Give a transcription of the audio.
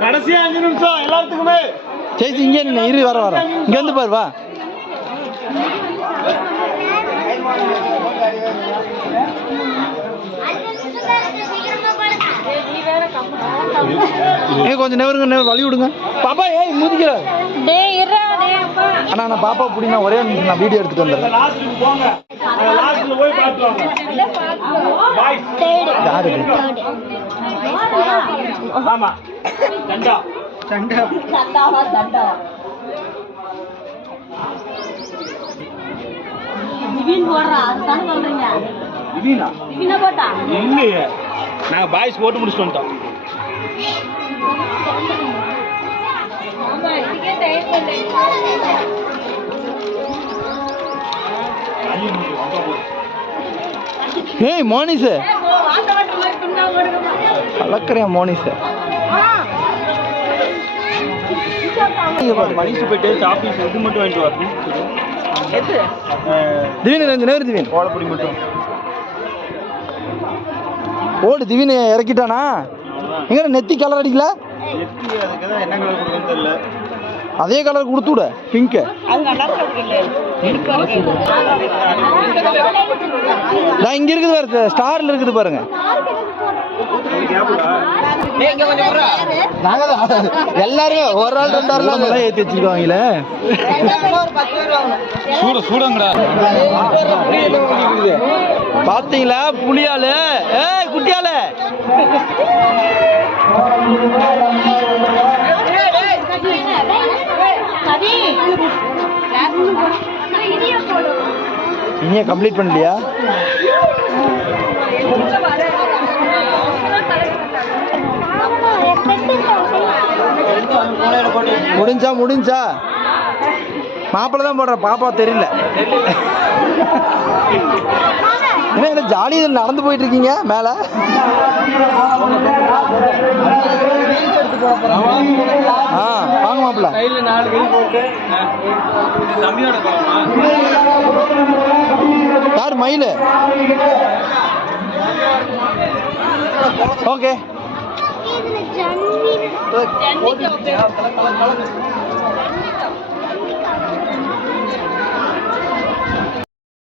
கடைசியா அஞ்சு நிமிஷம் எல்லாத்துக்குமே. ஜெயிச்சு இங்கே நின்று இரு வர வர. இங்க வந்து பாரு வா. ஏ கொஞ்சம் நெவருங்க நெவர் வழி விடுங்க. பாப்பா ஏய் முதிக்கிற டேய் அப்பா அண்ணா நான் பாப்பா பிடினா ஒரே நிமிஷம் நான் வீடியோ எடுத்துட்டு வந்துடுறேன். யாரு சண்டாவா சண்டா திடீர்னு போடுறா அதுதானே சொல்றீங்க? போட்டா இல்லையே. நாங்க பாய்ஸ் போட்டு முடிச்சுட்டு வந்துட்டோம். ஆமா இதுக்கே டைம் இல்லை ஏய் மோனிஸ் கலக்கறியா மோனிஸ் மணிக்கு போயிட்டு சாப்பிட்டு இது மட்டும் வாங்கிட்டு வரணும் திவீன் கொஞ்சம் நேரம் திவீன். கோலப்பொடி மட்டும். ஓடு திவீன் இறக்கிட்டானா? எங்க நெத்தி கலர் அடிக்கல? எத்தி அதுக்கு தான் என்ன கலர் கொடுக்கணும்னு தெரியல. அதே கலர் கொடுத்து விட பிங்க் நான் இங்க இருக்குது பாரு ஸ்டார்ல இருக்குது பாருங்க எல்லாரும் ஒரு ஆள் ரெண்டு ஆள் எல்லாம் ஏத்தி வச்சிருக்காங்களே சூட சூடங்கடா பாத்தீங்களா புளியாளு குட்டியாளு கவி இடியா கம்ப்ளீட் பண்ணலையா? முடிஞ்சா முடிஞ்சா. மாப்பிள்ள தான் போடுற பாப்பா தெரியல. என்ன என்ன ஜாலி நடந்து போயிட்டு இருக்கீங்க மேல? ஆ. குழம்பா யார் மயில்? ஓகே. ஜன்னி.